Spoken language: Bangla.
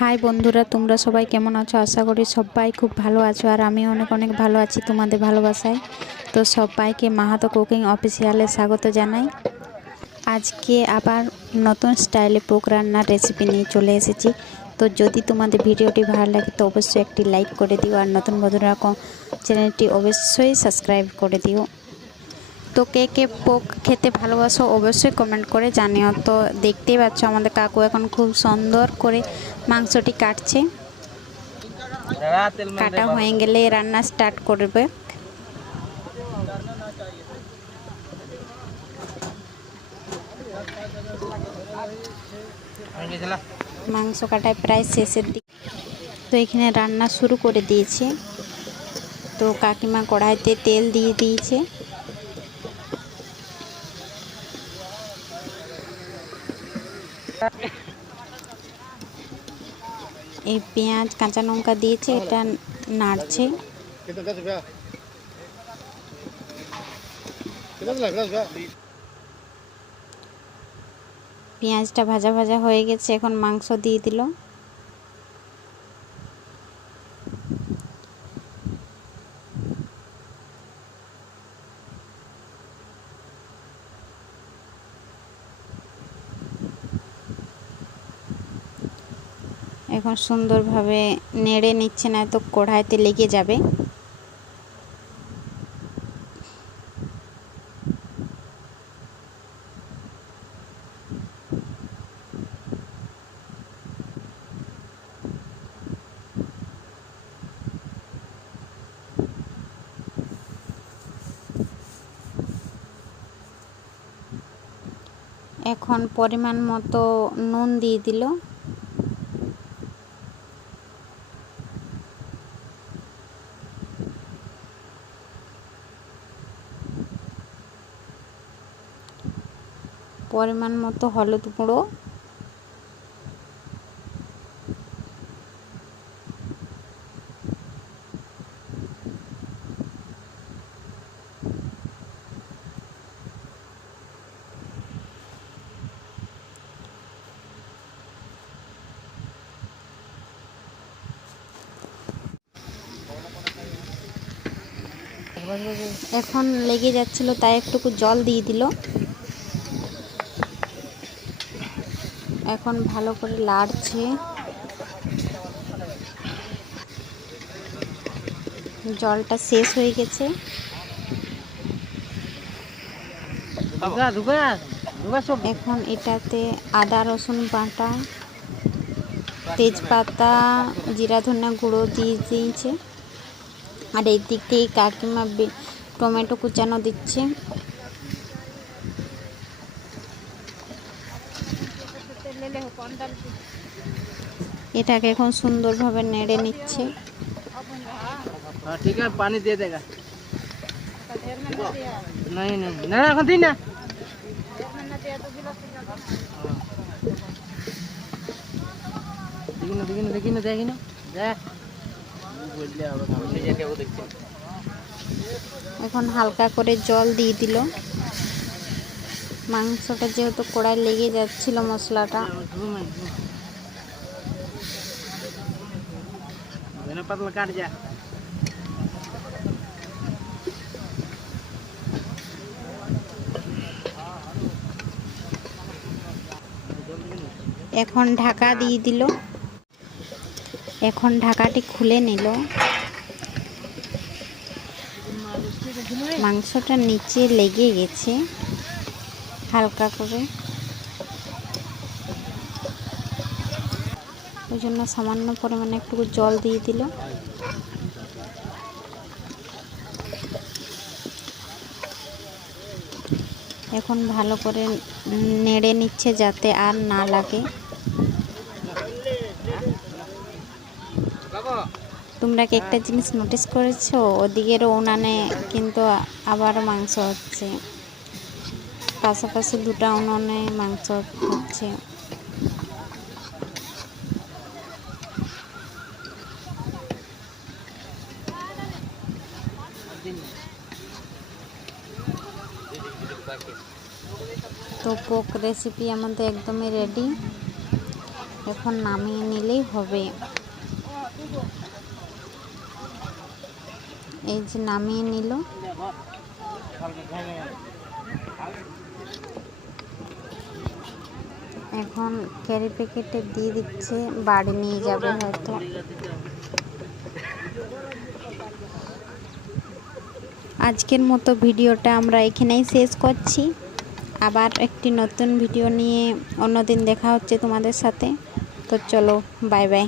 হাই বন্ধুরা, তোমরা সবাই কেমন আছো? আশা করি সবাই খুব ভালো আছো, আর আমি অনেক অনেক ভালো আছি তোমাদের ভালোবাসায়। তো সবাইকে মাহাতো কুকিং অফিসিয়ালে স্বাগত জানাই। আজকে আবার নতুন স্টাইলে পোক রান্নার রেসিপি নিয়ে চলে এসেছি। তো যদি তোমাদের ভিডিওটি ভালো লাগে তো অবশ্যই একটি লাইক করে দিও, আর নতুন বন্ধুরা চ্যানেলটি অবশ্যই সাবস্ক্রাইব করে দিও। তো কে কে পোক খেতে ভালোবাসো অবশ্যই কমেন্ট করে জানিও। তো দেখতেই পাচ্ছ আমাদের কাকু এখন খুব সুন্দর করে মাংসটি কাটছে। কাটা হয়ে গেলে রান্না স্টার্ট করবে। মাংস কাটায় প্রায় শেষের দিকে, তো এখানে রান্না শুরু করে দিয়েছে। তো কাকিমা কড়াইতে তেল দিয়ে দিয়েছে। এই পেঁয়াজ কাঁচা লঙ্কা দিয়েছে, এটা নাড়ছে। পেঁয়াজটা ভাজা ভাজা হয়ে গেছে, এখন মাংস দিয়ে দিল। এখন সুন্দরভাবে নেড়ে নিচ্ছে, না তো কড়াইতে লেগে যাবে। এখন পরিমাণ মতো নুন দিয়ে দিল। পরিমাণ মতো হলুদ গুঁড়ো, এখন লেগে যাচ্ছিল তাই একটুকু জল দিয়ে দিল। এখন ভালো করে লাড়ছে। জলটা শেষ হয়ে গেছে। এখন এটাতে আদা রসুন বাটা, তেজপাতা, জিরা ধনিয়া গুঁড়ো দিয়ে দিয়েছে। আর এই দিক থেকে কাকিমা টমেটো কুচানো দিচ্ছে। এটাকে এখন সুন্দরভাবে নেড়ে নিচ্ছে। ठीक है, पानी दे देगा। नहीं नहीं ना এখন দিন না। দেখি না বললে হবে, আমি যেটা ও দেখছি। এখন হালকা করে জল দিয়ে দিল। মাংসটা যেহেতু কড়াই লেগে যাচ্ছিল মশলাটা, পাতলা কাট যা। এখন ঢাকা দিয়ে দিল। এখন ঢাকাটি খুলে নিল। মাংসটা নিচে লেগে গেছে হালকা করে, ওই জন্য সামান্য পরিমাণে একটু জল দিয়ে দিল। এখন ভালো করে নেড়ে নিচ্ছে যাতে আর না লাগে। তোমরা কি একটা জিনিস নোটিস করেছো? ওদিকের উনানে কিন্তু আবার মাংস হচ্ছে, পাশাপাশি দুটা উনানে মাংস হচ্ছে। তো পোক রেসিপি আমাদের একদমই রেডি। এখন নামিয়ে নিলেই হবে। এই যে নামিয়ে নিল। এখন ক্যারি প্যাকেটে দিয়ে দিচ্ছে, বাড়ি নিয়ে যাবে হয়তো। আজকের মতো ভিডিওটা আমরা এখানেই শেষ করছি। আবার একটি নতুন ভিডিও নিয়ে অন্যদিন দেখা হচ্ছে তোমাদের সাথে। তো চলো, বাই বাই।